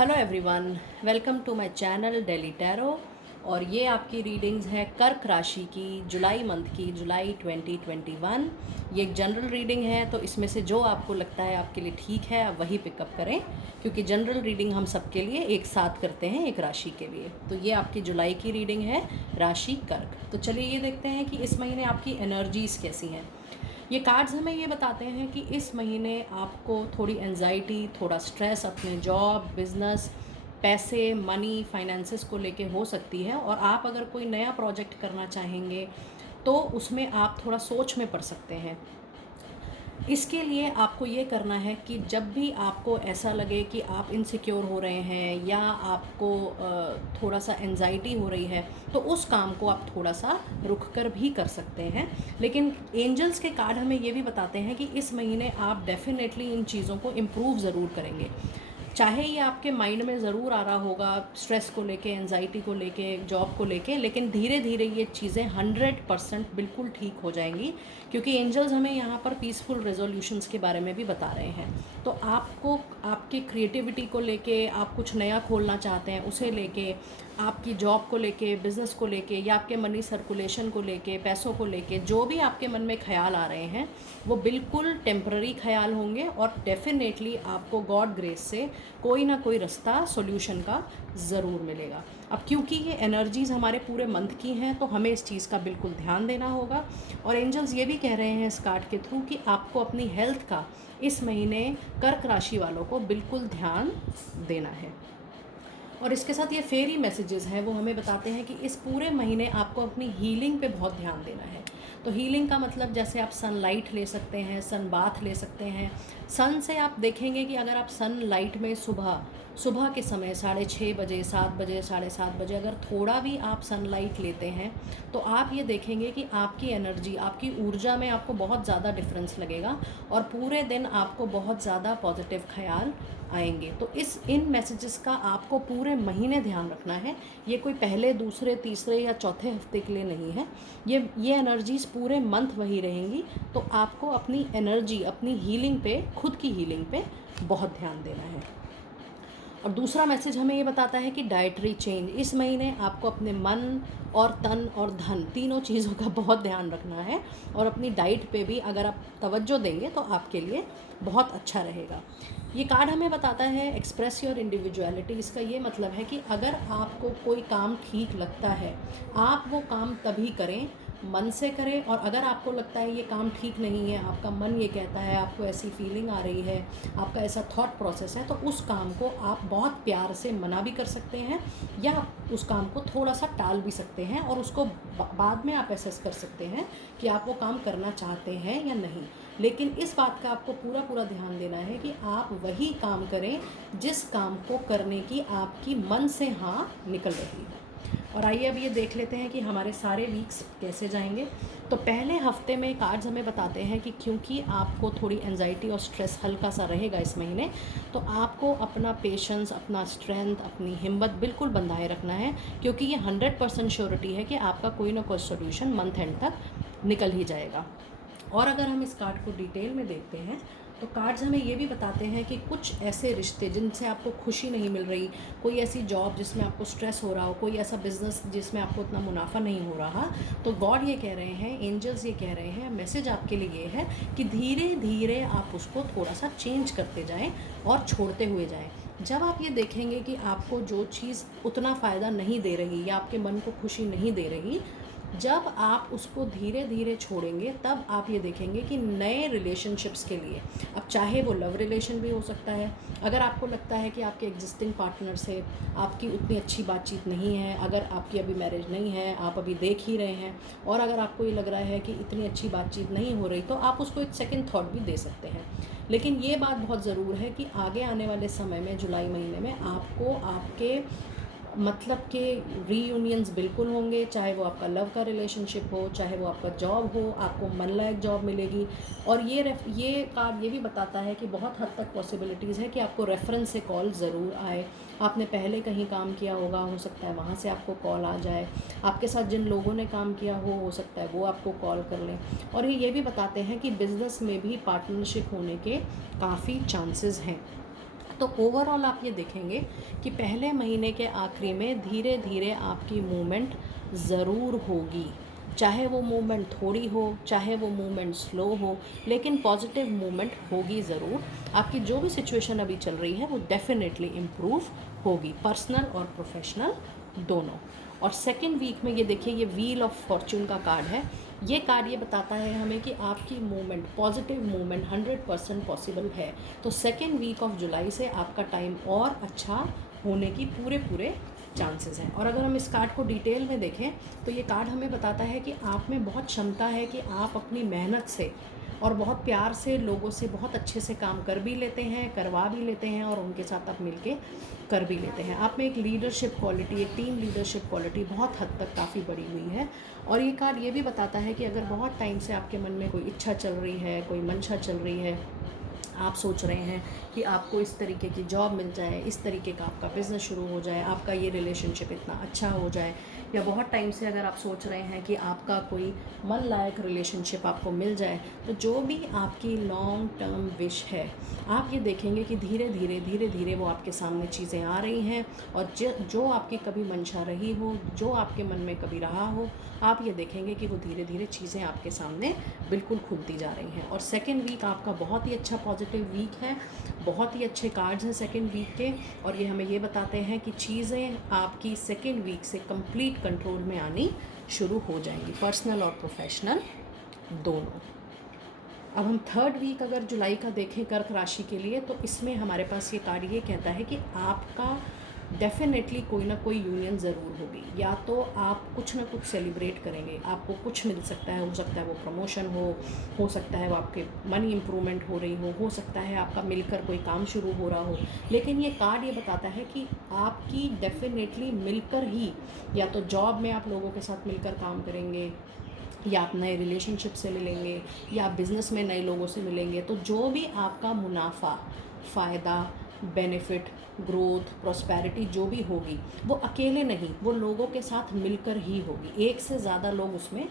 Hello everyone, welcome to my channel daily tarot. और ये आपकी रीडिंग्स है कर्क राशि की जुलाई मंथ की, जुलाई 2021। ये एक जनरल रीडिंग है, तो इसमें से जो आपको लगता है आपके लिए ठीक है आप वही पिकअप करें, क्योंकि जनरल रीडिंग हम सबके लिए एक साथ करते हैं एक राशि के लिए। तो ये आपकी जुलाई की रीडिंग है, राशि कर्क। तो चलिए ये देखते हैं कि इस महीने आपकी एनर्जीज़ कैसी हैं। ये कार्ड्स हमें ये बताते हैं कि इस महीने आपको थोड़ी एंजाइटी, थोड़ा स्ट्रेस अपने जॉब, बिजनेस, पैसे, मनी, फाइनेंसेस को लेके हो सकती है। और आप अगर कोई नया प्रोजेक्ट करना चाहेंगे तो उसमें आप थोड़ा सोच में पड़ सकते हैं। इसके लिए आपको ये करना है कि जब भी आपको ऐसा लगे कि आप इनसिक्योर हो रहे हैं या आपको थोड़ा सा एंजाइटी हो रही है, तो उस काम को आप थोड़ा सा रुक कर भी कर सकते हैं। लेकिन एंजल्स के कार्ड हमें ये भी बताते हैं कि इस महीने आप डेफिनेटली इन चीज़ों को इम्प्रूव ज़रूर करेंगे। चाहे ये आपके माइंड में ज़रूर आ रहा होगा, स्ट्रेस को लेके, एंजाइटी को लेके, जॉब को लेके, लेकिन धीरे धीरे ये चीज़ें 100% बिल्कुल ठीक हो जाएंगी, क्योंकि एंजल्स हमें यहाँ पर पीसफुल रेजोल्यूशंस के बारे में भी बता रहे हैं। तो आपको आपकी क्रिएटिविटी को लेके, आप कुछ नया खोलना चाहते हैं उसे लेके, आपकी जॉब को लेके, बिज़नेस को लेके, या आपके मनी सर्कुलेशन को लेके, पैसों को लेके, जो भी आपके मन में ख्याल आ रहे हैं वो बिल्कुल टेम्पररी ख्याल होंगे। और डेफिनेटली आपको गॉड ग्रेस से कोई ना कोई रास्ता सॉल्यूशन का ज़रूर मिलेगा। अब क्योंकि ये एनर्जीज़ हमारे पूरे मंथ की हैं, तो हमें इस चीज़ का बिल्कुल ध्यान देना होगा। और एंजल्स ये भी कह रहे हैं इस कार्ड के थ्रू कि आपको अपनी हेल्थ का इस महीने कर्क राशि वालों को बिल्कुल ध्यान देना है। और इसके साथ ये फेरी मैसेजेस हैं, वो हमें बताते हैं कि इस पूरे महीने आपको अपनी हीलिंग पे बहुत ध्यान देना है। तो हीलिंग का मतलब जैसे आप सनलाइट ले सकते हैं, सन बाथ ले सकते हैं। सन से आप देखेंगे कि अगर आप सनलाइट में सुबह सुबह के समय 6:30 बजे, 7 बजे, 7:30 बजे अगर थोड़ा भी आप सनलाइट लेते हैं, तो आप ये देखेंगे कि आपकी एनर्जी, आपकी ऊर्जा में आपको बहुत ज़्यादा डिफरेंस लगेगा और पूरे दिन आपको बहुत ज़्यादा पॉजिटिव ख्याल आएंगे। तो इन मैसेजेस का आपको पूरे महीने ध्यान रखना है। ये कोई पहले, दूसरे, तीसरे या चौथे हफ्ते के लिए नहीं है। ये एनर्जीज़ पूरे मंथ वही रहेंगी। तो आपको अपनी एनर्जी, अपनी हीलिंग पे, खुद की हीलिंग पे बहुत ध्यान देना है। और दूसरा मैसेज हमें ये बताता है कि डाइटरी चेंज, इस महीने आपको अपने मन और तन और धन, तीनों चीज़ों का बहुत ध्यान रखना है। और अपनी डाइट पे भी अगर आप तवज्जो देंगे तो आपके लिए बहुत अच्छा रहेगा। ये कार्ड हमें बताता है एक्सप्रेस योर इंडिविजुअलिटी। इसका ये मतलब है कि अगर आपको कोई काम ठीक लगता है, आप वो काम तभी करें, मन से करें। और अगर आपको लगता है ये काम ठीक नहीं है, आपका मन ये कहता है, आपको ऐसी फीलिंग आ रही है, आपका ऐसा थॉट प्रोसेस है, तो उस काम को आप बहुत प्यार से मना भी कर सकते हैं, या उस काम को थोड़ा सा टाल भी सकते हैं। और उसको बाद में आप असेस कर सकते हैं कि आप वो काम करना चाहते हैं या नहीं। लेकिन इस बात का आपको पूरा पूरा ध्यान देना है कि आप वही काम करें जिस काम को करने की आपकी मन से हाँ निकल रही है। और आइए अब ये देख लेते हैं कि हमारे सारे वीक्स कैसे जाएंगे। तो पहले हफ्ते में कार्ड्स हमें बताते हैं कि क्योंकि आपको थोड़ी एंजाइटी और स्ट्रेस हल्का सा रहेगा इस महीने, तो आपको अपना पेशेंस, अपना स्ट्रेंथ, अपनी हिम्मत बिल्कुल बंधाए रखना है, क्योंकि ये 100% श्योरिटी है कि आपका कोई ना कोई सोल्यूशन मंथ एंड तक निकल ही जाएगा। और अगर हम इस कार्ड को डिटेल में देखते हैं तो कार्ड्स हमें ये भी बताते हैं कि कुछ ऐसे रिश्ते जिनसे आपको खुशी नहीं मिल रही, कोई ऐसी जॉब जिसमें आपको स्ट्रेस हो रहा हो, कोई ऐसा बिजनेस जिसमें आपको उतना मुनाफा नहीं हो रहा, तो गॉड ये कह रहे हैं, एंजल्स ये कह रहे हैं, मैसेज आपके लिए ये है कि धीरे धीरे आप उसको थोड़ा सा चेंज करते जाएं और छोड़ते हुए जाएं। जब आप ये देखेंगे कि आपको जो चीज़ उतना फ़ायदा नहीं दे रही या आपके मन को खुशी नहीं दे रही, जब आप उसको धीरे धीरे छोड़ेंगे, तब आप ये देखेंगे कि नए रिलेशनशिप्स के लिए, अब चाहे वो लव रिलेशन भी हो सकता है, अगर आपको लगता है कि आपके एग्जिस्टिंग पार्टनर से आपकी उतनी अच्छी बातचीत नहीं है, अगर आपकी अभी मैरिज नहीं है, आप अभी देख ही रहे हैं, और अगर आपको ये लग रहा है कि इतनी अच्छी बातचीत नहीं हो रही, तो आप उसको एक सेकंड थॉट भी दे सकते हैं। लेकिन ये बात बहुत ज़रूर है कि आगे आने वाले समय में, जुलाई महीने में, आपको आपके मतलब के रीयूनियंस बिल्कुल होंगे, चाहे वो आपका लव का रिलेशनशिप हो, चाहे वो आपका जॉब हो, आपको मन लायक जॉब मिलेगी। और ये कार्ड ये भी बताता है कि बहुत हद तक पॉसिबिलिटीज़ है कि आपको रेफरेंस से कॉल ज़रूर आए। आपने पहले कहीं काम किया होगा, हो सकता है वहाँ से आपको कॉल आ जाए। आपके साथ जिन लोगों ने काम किया हो सकता है वो आपको कॉल कर लें। और ये भी बताते हैं कि बिज़नेस में भी पार्टनरशिप होने के काफ़ी चांसेस हैं। तो ओवरऑल आप ये देखेंगे कि पहले महीने के आखिरी में धीरे धीरे आपकी मूवमेंट ज़रूर होगी, चाहे वो मूवमेंट थोड़ी हो, चाहे वो मूवमेंट स्लो हो, लेकिन पॉजिटिव मूवमेंट होगी ज़रूर। आपकी जो भी सिचुएशन अभी चल रही है वो डेफिनेटली इम्प्रूव होगी, पर्सनल और प्रोफेशनल दोनों। और सेकेंड वीक में ये देखिए, ये व्हील ऑफ फॉर्च्यून का कार्ड है। ये कार्ड ये बताता है हमें कि आपकी मूवमेंट, पॉजिटिव मूवमेंट 100% पॉसिबल है। तो सेकेंड वीक ऑफ जुलाई से आपका टाइम और अच्छा होने की पूरे चांसेस हैं। और अगर हम इस कार्ड को डिटेल में देखें तो ये कार्ड हमें बताता है कि आप में बहुत क्षमता है कि आप अपनी मेहनत से और बहुत प्यार से लोगों से बहुत अच्छे से काम कर भी लेते हैं, करवा भी लेते हैं, और उनके साथ आप मिलके कर भी लेते हैं। आप में एक लीडरशिप क्वालिटी, एक टीम लीडरशिप क्वालिटी बहुत हद तक काफ़ी बढ़ी हुई है। और ये कार्ड ये भी बताता है कि अगर बहुत टाइम से आपके मन में कोई इच्छा चल रही है, कोई मंशा चल रही है, आप सोच रहे हैं कि आपको इस तरीके की जॉब मिल जाए, इस तरीके का आपका बिज़नेस शुरू हो जाए, आपका ये रिलेशनशिप इतना अच्छा हो जाए, या बहुत टाइम से अगर आप सोच रहे हैं कि आपका कोई मन लायक रिलेशनशिप आपको मिल जाए, तो जो भी आपकी लॉन्ग टर्म विश है, आप ये देखेंगे कि धीरे धीरे वो आपके सामने चीज़ें आ रही हैं। और जो आपकी कभी मंशा रही हो, जो आपके मन में कभी रहा हो, आप ये देखेंगे कि वो धीरे धीरे चीज़ें आपके सामने बिल्कुल खुलती जा रही हैं। और सेकेंड वीक आपका बहुत ही अच्छा पॉजिटिव वीक है, बहुत ही अच्छे कार्ड्स हैं सेकेंड वीक के। और ये हमें ये बताते हैं कि चीज़ें आपकी सेकेंड वीक से कंप्लीट कंट्रोल में आनी शुरू हो जाएंगी, पर्सनल और प्रोफेशनल दोनों। अब हम थर्ड वीक अगर जुलाई का देखें कर्क राशि के लिए, तो इसमें हमारे पास ये कार्ड ये कहता है कि आपका डेफिनेटली कोई ना कोई यूनियन ज़रूर होगी। या तो आप कुछ ना कुछ सेलिब्रेट करेंगे, आपको कुछ मिल सकता है, हो सकता है वो प्रमोशन हो सकता है वो आपके मनी इम्प्रूवमेंट हो रही हो सकता है आपका मिलकर कोई काम शुरू हो रहा हो। लेकिन ये कार्ड ये बताता है कि आपकी डेफिनेटली मिलकर ही, या तो जॉब में आप लोगों के साथ मिलकर काम करेंगे, या आप नए रिलेशनशिप से मिलेंगे, या आप बिज़नेस में नए लोगों से मिलेंगे। तो जो भी आपका मुनाफा, फ़ायदा, बेनिफिट, ग्रोथ, प्रॉस्पेरिटी जो भी होगी, वो अकेले नहीं, वो लोगों के साथ मिलकर ही होगी। एक से ज़्यादा लोग उसमें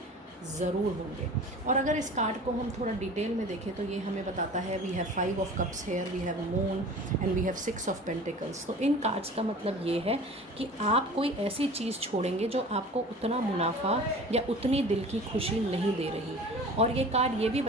ज़रूर होंगे। और अगर इस कार्ड को हम थोड़ा डिटेल में देखें तो ये हमें बताता है, we have 5 of cups here, we have moon and we have 6 of pentacles. तो इन कार्ड्स का मतलब ये है कि आप कोई ऐसी चीज़ छोड़ेंगे जो आपको उतना मुनाफा या उतनी दिल की खुशी नहीं दे रही। और ये कार्ड ये भी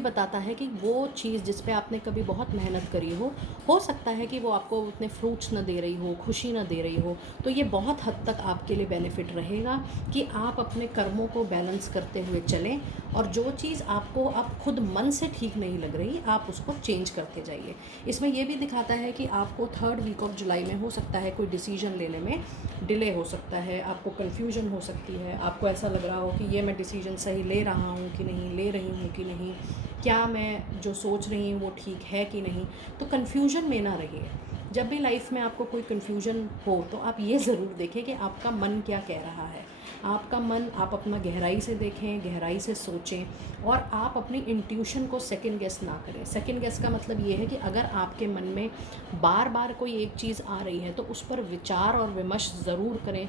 बताता है कि वो चीज़ जिस पे आपने कभी बहुत मेहनत करी हो सकता है कि वो आपको उतने फ्रूट्स न दे रही हो, खुशी न दे रही हो। तो ये बहुत हद तक आपके लिए बेनिफिट रहेगा कि आप अपने कर्मों को बैलेंस करते हुए चलें, और जो चीज़ आपको अब खुद मन से ठीक नहीं लग रही, आप उसको चेंज करते जाइए। इसमें ये भी दिखाता है कि आपको थर्ड वीक ऑफ जुलाई में हो सकता है कोई डिसीजन लेने में डिले हो सकता है, आपको कन्फ्यूजन हो सकती है, आपको ऐसा लग रहा हो कि ये मैं डिसीजन सही ले रहा हूँ कि नहीं, ले रही हूँ कि नहीं, क्या मैं जो सोच रही हूँ वो ठीक है कि नहीं। तो कन्फ्यूजन में ना रहिए। जब भी लाइफ में आपको कोई कन्फ्यूजन हो तो आप ये ज़रूर देखें कि आपका मन क्या कह रहा है। आपका मन, आप अपना गहराई से देखें, गहराई से सोचें, और आप अपनी इंट्यूशन को सेकंड गेस ना करें। सेकंड गेस का मतलब ये है कि अगर आपके मन में बार बार कोई एक चीज़ आ रही है तो उस पर विचार और विमर्श ज़रूर करें,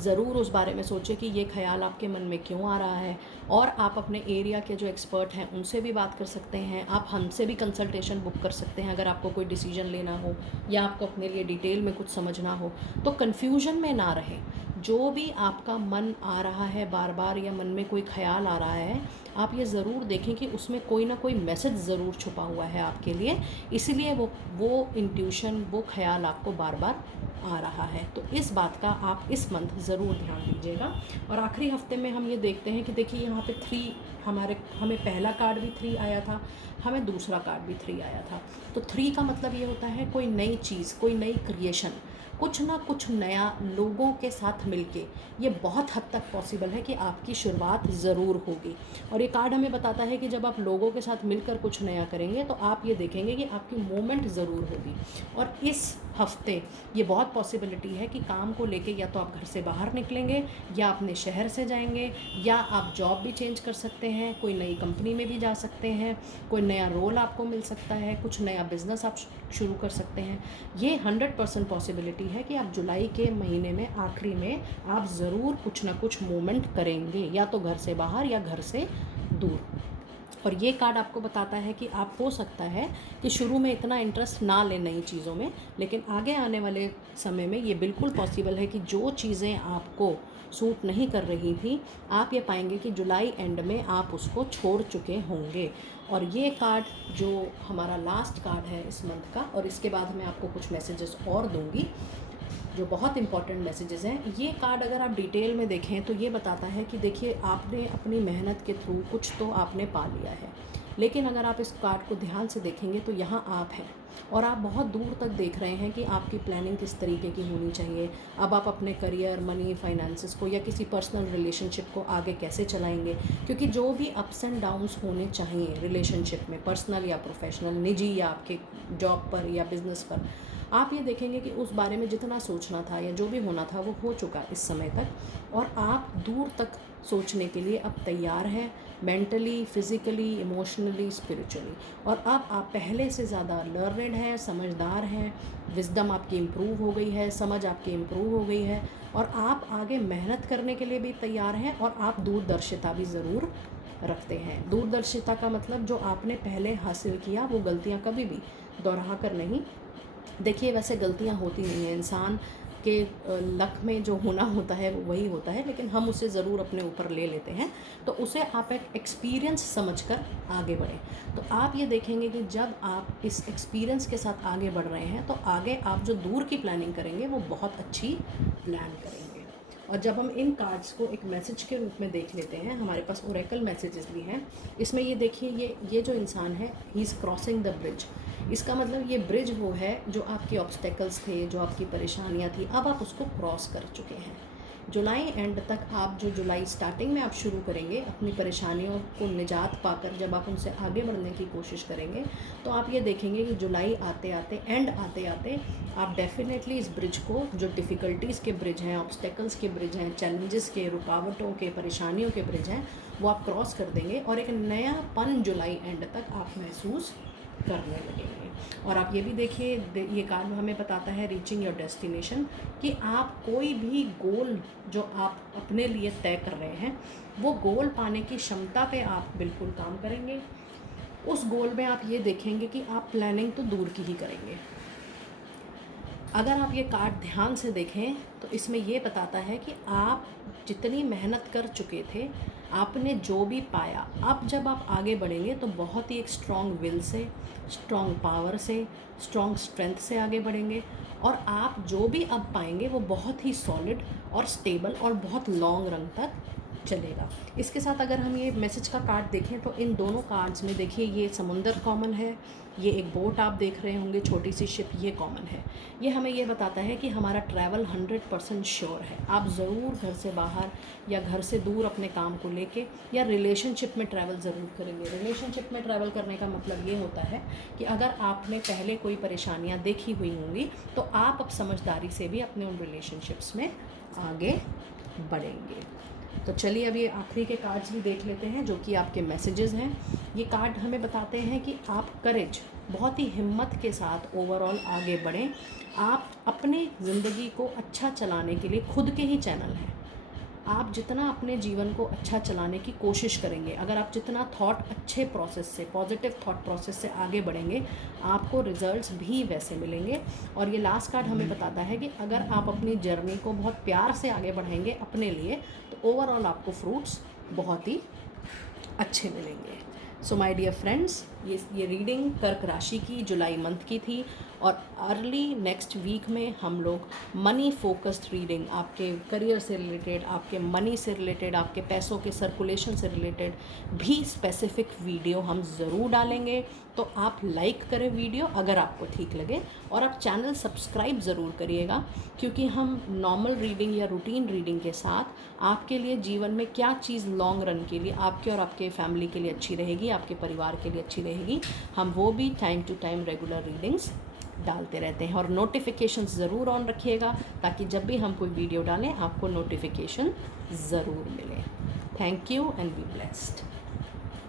ज़रूर उस बारे में सोचें कि ये ख़्याल आपके मन में क्यों आ रहा है। और आप अपने एरिया के जो एक्सपर्ट हैं उनसे भी बात कर सकते हैं, आप हमसे भी कंसल्टेशन बुक कर सकते हैं अगर आपको कोई डिसीजन लेना हो या आपको अपने लिए डिटेल में कुछ समझना हो। तो कन्फ्यूजन में ना रहें। जो भी आपका मन आ रहा है बार बार, या मन में कोई ख़्याल आ रहा है, आप ये ज़रूर देखें कि उसमें कोई ना कोई मैसेज ज़रूर छुपा हुआ है आपके लिए, इसलिए वो इंट्यूशन, वो ख़्याल आपको बार बार आ रहा है। तो इस बात का आप इस मंथ ज़रूर ध्यान दीजिएगा। और आखिरी हफ्ते में हम ये देखते हैं कि देखिए यहाँ पे 3, हमें पहला कार्ड भी 3 आया था, हमें दूसरा कार्ड भी 3 आया था। तो 3 का मतलब ये होता है कोई नई चीज़, कोई नई क्रिएशन, कुछ ना कुछ नया लोगों के साथ मिलके। ये बहुत हद तक पॉसिबल है कि आपकी शुरुआत ज़रूर होगी। और ये कार्ड हमें बताता है कि जब आप लोगों के साथ मिलकर कुछ नया करेंगे तो आप ये देखेंगे कि आपकी मूवमेंट ज़रूर होगी। और इस हफ्ते ये बहुत पॉसिबिलिटी है कि काम को लेके या तो आप घर से बाहर निकलेंगे, या अपने शहर से जाएंगे, या आप जॉब भी चेंज कर सकते हैं, कोई नई कंपनी में भी जा सकते हैं, कोई नया रोल आपको मिल सकता है, कुछ नया बिज़नेस आप शुरू कर सकते हैं। ये 100% पॉसिबिलिटी है कि आप जुलाई के महीने में आखिरी में आप ज़रूर कुछ ना कुछ मूवमेंट करेंगे, या तो घर से बाहर या घर से दूर। और ये कार्ड आपको बताता है कि आप हो सकता है कि शुरू में इतना इंटरेस्ट ना लें नई चीज़ों में, लेकिन आगे आने वाले समय में ये बिल्कुल पॉसिबल है कि जो चीज़ें आपको सूट नहीं कर रही थी, आप ये पाएंगे कि जुलाई एंड में आप उसको छोड़ चुके होंगे। और ये कार्ड जो हमारा लास्ट कार्ड है इस मंथ का, और इसके बाद मैं आपको कुछ मैसेजेस और दूंगी जो बहुत इंपॉर्टेंट मैसेजेस हैं। ये कार्ड अगर आप डिटेल में देखें तो ये बताता है कि देखिए आपने अपनी मेहनत के थ्रू कुछ तो आपने पा लिया है, लेकिन अगर आप इस कार्ड को ध्यान से देखेंगे तो यहाँ आप हैं और आप बहुत दूर तक देख रहे हैं कि आपकी प्लानिंग किस तरीके की होनी चाहिए। अब आप अपने करियर, मनी, फाइनेंसेस को या किसी पर्सनल रिलेशनशिप को आगे कैसे चलाएंगे, क्योंकि जो भी अप्स एंड डाउन्स होने चाहिए रिलेशनशिप में, पर्सनल या प्रोफेशनल, निजी या आपके जॉब पर या बिज़नेस पर, आप ये देखेंगे कि उस बारे में जितना सोचना था या जो भी होना था वो हो चुका इस समय तक, और आप दूर तक सोचने के लिए अब तैयार हैं, मेंटली, फिज़िकली, इमोशनली, स्पिरिचुअली। और अब आप पहले से ज़्यादा लर्नड हैं, समझदार हैं, विजडम आपकी इम्प्रूव हो गई है, समझ आपकी इम्प्रूव हो गई है, और आप आगे मेहनत करने के लिए भी तैयार हैं, और आप दूरदर्शिता भी ज़रूर रखते हैं। दूरदर्शिता का मतलब जो आपने पहले हासिल किया वो गलतियाँ कभी भी दोहरा कर नहीं। देखिए वैसे गलतियाँ होती नहीं हैं, इंसान के लक में जो होना होता है वो वही होता है, लेकिन हम उसे ज़रूर अपने ऊपर ले लेते हैं, तो उसे आप एक एक्सपीरियंस समझकर आगे बढ़ें। तो आप ये देखेंगे कि जब आप इस एक्सपीरियंस के साथ आगे बढ़ रहे हैं तो आगे आप जो दूर की प्लानिंग करेंगे वो बहुत अच्छी प्लान करेंगे। और जब हम इन कार्ड्स को एक मैसेज के रूप में देख लेते हैं, हमारे पास ओरेकल मैसेजेस भी हैं। इसमें ये देखिए, ये जो इंसान है, he is crossing the bridge. इसका मतलब ये ब्रिज वो है जो आपके ऑब्स्टेकल्स थे, जो आपकी परेशानियां थी, अब आप उसको क्रॉस कर चुके हैं। जुलाई एंड तक आप जो जुलाई स्टार्टिंग में आप शुरू करेंगे अपनी परेशानियों को निजात पाकर, जब आप उनसे आगे बढ़ने की कोशिश करेंगे तो आप ये देखेंगे कि जुलाई आते आते, एंड आते आते, आप डेफिनेटली इस ब्रिज को, जो डिफ़िकल्टीज़ के ब्रिज हैं, ऑब्स्टेकल्स के ब्रिज हैं, चैलेंजेस के, रुकावटों के, परेशानियों के ब्रिज हैं, वो आप क्रॉस कर देंगे और एक नयापन जुलाई एंड तक आप महसूस करने लगेंगे। और आप ये भी देखिए, ये कार्ड हमें बताता है रीचिंग योर डेस्टिनेशन, कि आप कोई भी गोल जो आप अपने लिए तय कर रहे हैं वो गोल पाने की क्षमता पे आप बिल्कुल काम करेंगे। उस गोल में आप ये देखेंगे कि आप प्लानिंग तो दूर की ही करेंगे। अगर आप ये कार्ड ध्यान से देखें तो इसमें ये बताता है कि आप जितनी मेहनत कर चुके थे, आपने जो भी पाया, अब जब आप आगे बढ़ेंगे तो बहुत ही एक strong will say, strong power से, स्ट्रॉन्ग स्ट्रेंथ से आगे बढ़ेंगे, और आप जो भी अब पाएंगे वो बहुत ही सॉलिड और स्टेबल और बहुत लॉन्ग रन तक चलेगा। इसके साथ अगर हम ये मैसेज का कार्ड देखें तो इन दोनों कार्ड्स में देखिए, ये समुंदर कॉमन है, ये एक बोट आप देख रहे होंगे, छोटी सी शिप, ये कॉमन है। ये हमें ये बताता है कि हमारा ट्रैवल 100% श्योर है। आप ज़रूर घर से बाहर या घर से दूर अपने काम को लेके या रिलेशनशिप में ट्रैवल ज़रूर करेंगे। रिलेशनशिप में ट्रैवल करने का मतलब ये होता है कि अगर आपने पहले कोई परेशानियाँ देखी हुई होंगी तो आप अब समझदारी से भी अपने उन रिलेशनशिप्स में आगे बढ़ेंगे। तो चलिए अब ये आखिरी के कार्ड्स भी देख लेते हैं जो कि आपके मैसेजेस हैं। ये कार्ड हमें बताते हैं कि आप करेज, बहुत ही हिम्मत के साथ ओवरऑल आगे बढ़ें। आप अपनी ज़िंदगी को अच्छा चलाने के लिए खुद के ही चैनल हैं। आप जितना अपने जीवन को अच्छा चलाने की कोशिश करेंगे, अगर आप जितना थॉट अच्छे प्रोसेस से, पॉजिटिव थॉट प्रोसेस से आगे बढ़ेंगे, आपको रिजल्ट्स भी वैसे मिलेंगे। और ये लास्ट कार्ड हमें बताता है कि अगर आप अपनी जर्नी को बहुत प्यार से आगे बढ़ाएंगे अपने लिए, तो ओवरऑल आपको फ्रूट्स बहुत ही अच्छे मिलेंगे। सो माय डियर फ्रेंड्स, ये रीडिंग कर्क राशि की जुलाई मंथ की थी, और अर्ली नेक्स्ट वीक में हम लोग मनी फोकस्ड रीडिंग, आपके करियर से रिलेटेड, आपके मनी से रिलेटेड, आपके पैसों के सर्कुलेशन से रिलेटेड भी स्पेसिफिक वीडियो हम ज़रूर डालेंगे। तो आप लाइक करें वीडियो अगर आपको ठीक लगे, और आप चैनल सब्सक्राइब ज़रूर करिएगा, क्योंकि हम नॉर्मल रीडिंग या रूटीन रीडिंग के साथ आपके लिए जीवन में क्या चीज़ लॉन्ग रन के लिए आपके और आपके फैमिली के लिए अच्छी रहेगी, आपके परिवार के लिए अच्छी रहेगी, हम वो भी time to time regular readings डालते रहते हैं। और नोटिफिकेशंस ज़रूर ऑन रखिएगा ताकि जब भी हम कोई वीडियो डालें आपको नोटिफिकेशन ज़रूर मिले। Thank you and be blessed.